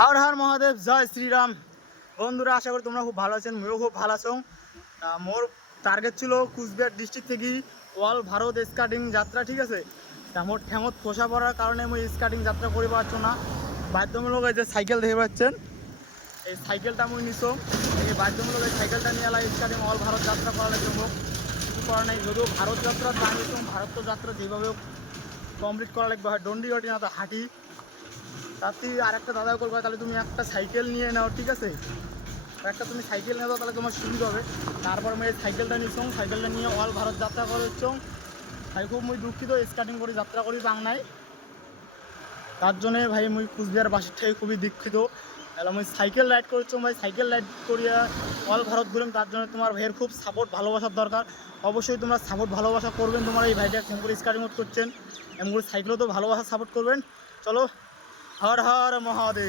হর হর মহাদেব, জয় শ্রীরাম। বন্ধুরা, আশা করি তোমরা খুব ভালো আছেন, আমিও খুব ভালো আছো। মোর টার্গেট ছিল কুচবিহার ডিস্ট্রিক্ট থেকে অল ভারত স্কাটিং যাত্রা, ঠিক আছে। মোর ঠেঙত খোসা পড়ার কারণে আমি স্কাটিং যাত্রা করে পারছো না। বাধ্যমূলক এই যে সাইকেল দেখে পাচ্ছেন, এই সাইকেলটা আমি নিছো। এই বাধ্যমূলক এই সাইকেলটা নিয়ে এলাই স্কাটিং অল ভারত যাত্রা করা লাগবে। মোক কিছু করা নাই, যদিও ভারত যাত্রা জানিয়েছ, ভারত যাত্রা যেভাবে কমপ্লিট করা লাগবে, হয় ডন্ডি ঘটি না তো হাঁটি। তাতে আর একটা দাদা করবা, তাহলে তুমি একটা সাইকেল নিয়ে নাও, ঠিক আছে। একটা তুমি সাইকেল নিয়ে দাও, তাহলে তোমার সুবিধা হবে। তারপর আমি এই সাইকেলটা নিচ্ছি, সাইকেলটা নিয়ে অল ভারত যাত্রা করে হচ্ছে। তাই খুব মুই দুঃখিত, স্টার্টিং করে যাত্রা করি বাংলায়। তার জন্যে ভাই মুই কুচবিহার বাসের থেকে খুবই দুঃখিত। তাহলে আমি সাইকেল রাইড করছি ভাই, সাইকেল রাইড করিয়া অল ভারত ঘুরলাম। তার জন্য তোমার ভাইয়ের খুব সাপোর্ট ভালোবাসার দরকার। অবশ্যই তোমরা সাপোর্ট ভালোবাসা করবেন। তোমার এই ভাইটা কেমন করে স্টার্টিং করছেন, এমন করে সাইকেলও তো ভালোবাসা সাপোর্ট করবেন। চলো, হর হর মহাদেব।